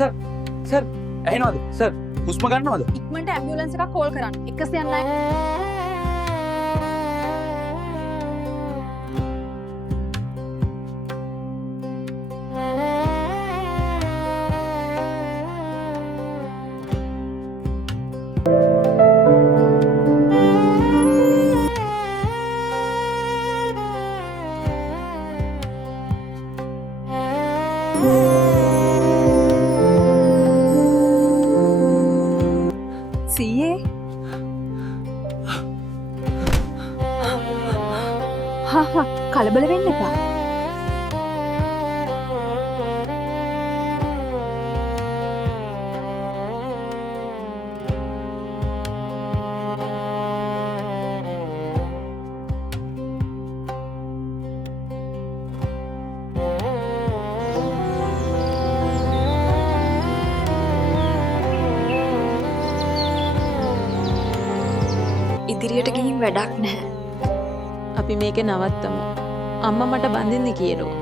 Sir sir ඇහෙනවද sir හුස්ම ගන්නවද ඉක්මනට ඇම්බියුලන්ස් එකක් කෝල් කරන්න 109 සීයේ හා කලබල වෙන්න එපා. ඉදිරියට ගිහින් වැඩක් නැහැ. අපි මේකේ නවත්තමු. අම්මා මට බඳින්න කියනවා.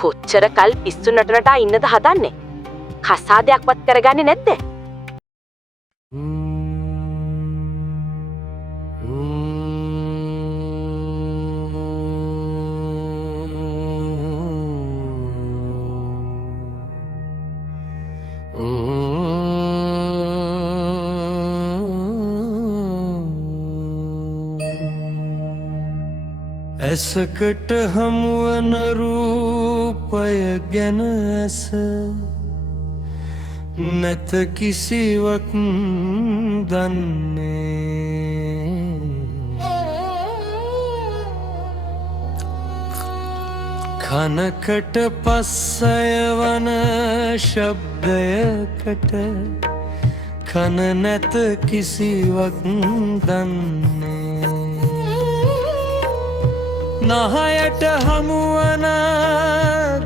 කොච්චර කල් පිස්සු නටනටා ඉන්නද හදන්නේ? කසාදයක්වත් කරගන්නේ නැද්ද? ඇසකට හමුවන රූපය ගැන ඇස නැත කිසිවක් දන්නේ කනකට පස්සය වන ශබ්දයකට කන නැත කිසිවක් දන්නේ නහයට හමුවන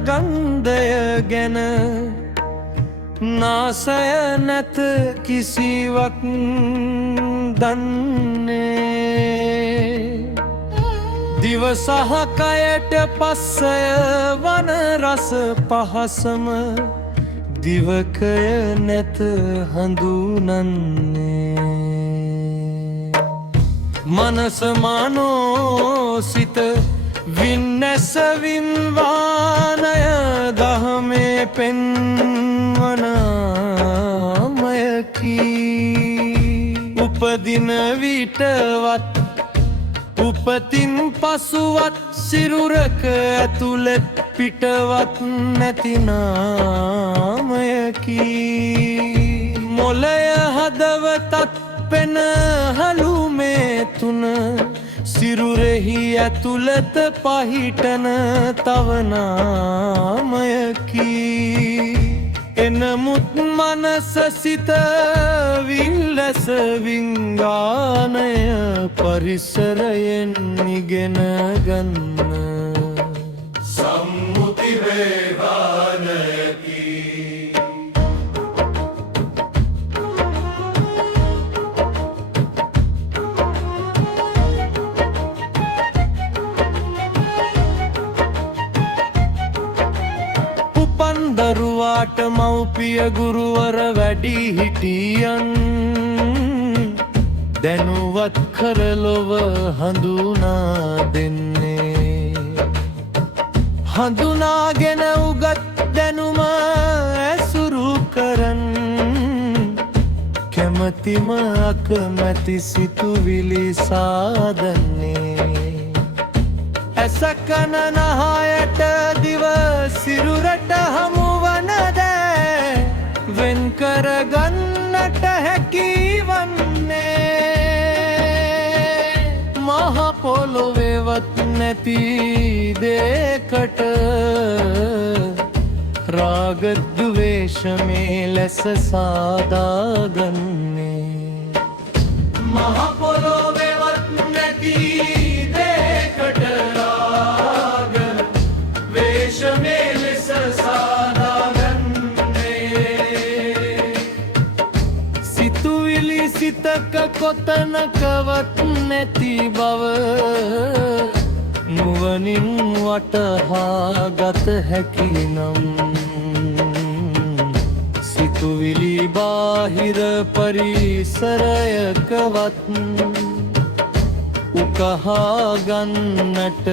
ගන්ධය ගැන නාසය නැත කිසිවක් දන්නේ දිව සහ කයට පස්සය වන රස පහසම දිවකය නැත හඳුනන්නේ මනස මනෝ සිත වින්නැස වින්වානය දහමේ පෙන්වනාමයකි උපදින විටවත් උපතින් පසුවත් සිරුරක ඇතුළෙත් පිටවත් නැතිනාමයකි මොලය හදවතත් පෙනහලු මේ තුන සිරුරෙහි ඇතුළත පහිටන තවනාමයකි එනමුත් මනස සිත විල්ලස විංගානය පරිසරයෙන් ඉගෙන ගන්න සම්මුති වේවානයකි දරුවාට මව්පිය ගුරුවර වැඩි හිටියන් දැනුවත් කරලොව හඳුනා දෙන්නේ හඳුනාගෙන උගත් දැනුම ඇසුරු කරන් කැමතිම අකමැති සිතුවිලි සාදන්නේ ඇසකන නහයට දිව සිරුරට හමුවන දෑ වෙන් කරගන්නට හැකි වන්නේ මහ පොළොවේවත් නැති දෙයකට රාග ද්වේෂ මේ ලෙස සාදාගන්නේ මහ පොළොවේවත් නැති සිතක කොතනකවත් නැති බව නුවණින් වටහා ගත හැකි නම් සිතුවිලි බාහිර පරිසරයකවත් උකහා ගන්නට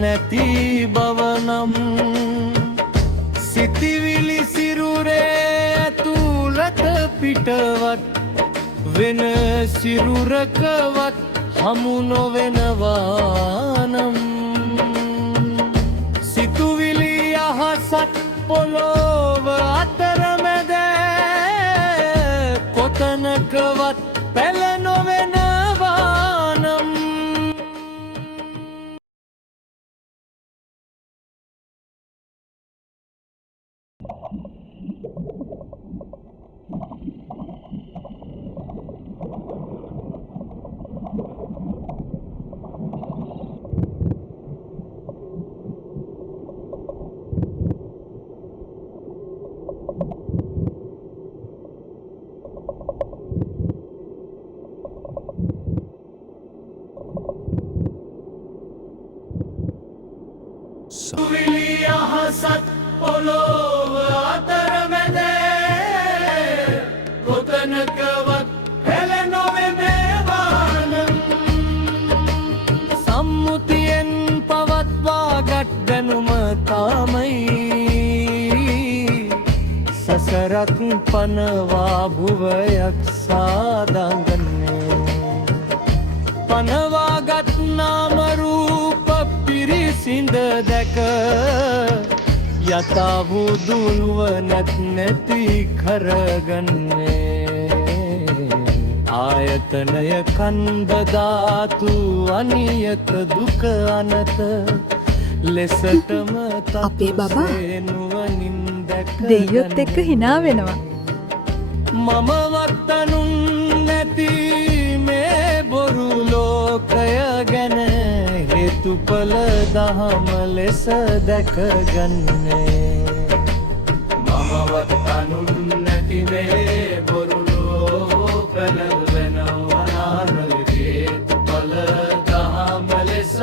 නැති බව නම් සිතිවිලි සිරුරේ ඇතුළත පිටවත් වෙන සිරුරකවත් හමු නොවෙනවා නම් සිතුවිලි අහසත් පොළොව අතරමැද කොතනකවත් පැල නොවෙනවා නම් සිතුවිලි අහසත් පොළොව අතරමැද කොතනකවත් පැල නොවෙනවා නම් සම්මුතියෙන් පවත්වාගත් දැනුම තාමයි සසරක් පනවා භුවයක් සාදාගන්නේ පනවාගත් නාම රූප පිරිසිඳ දැක යථාවුදුනුව නැති කරගන්නේ ආයතනය කන්ද ධාතු අනියත දුක අනත ලෙසටම අපේ බබා නුවණින් දැක දෙයියොත් එක්ක hina වෙනවා. මම වත්තනුන් නැති මේ බොරු ලෝකය ගැන හේතුඵල දහම ලෙස දැකගන්නේ මම වත්තනුන් නැති මේ බොරු ලෝකය ගැන හේතුඵල දහම ලෙස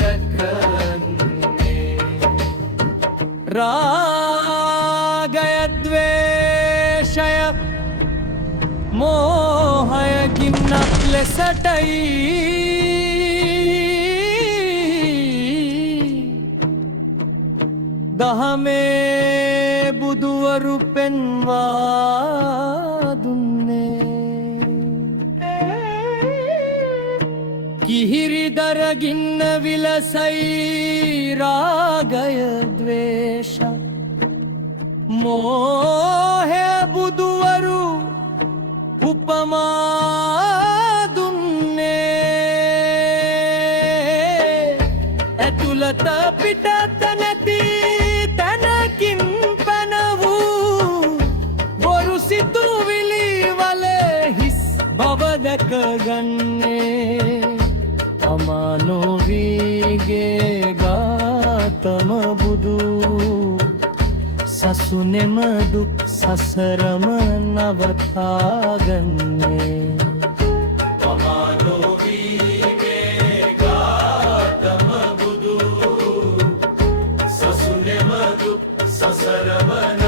දැකගන්නේ රාගය ද්වේෂය මෝහය ගින්නක් ලෙසටයි දහමේ බුදුවරු පෙන්වා දුන්නේ කිහිරි දරගින්න විලසයි රාගය ද්වේෂ මෝහය බුදුවරු උපමා දුන්නේ ඇතුළත පිටත නැති තැනකින් පැන වූ බොරු සිතුවිලි වල හිස් බව දැකගන්නේ අමානෝවීගේ ගාතම බුදු සසුනෙම දුක් සසරම නවතාගන්නේ අමානෝවීගේ ගාතම බුදු සසුනෙම දුක් සසරම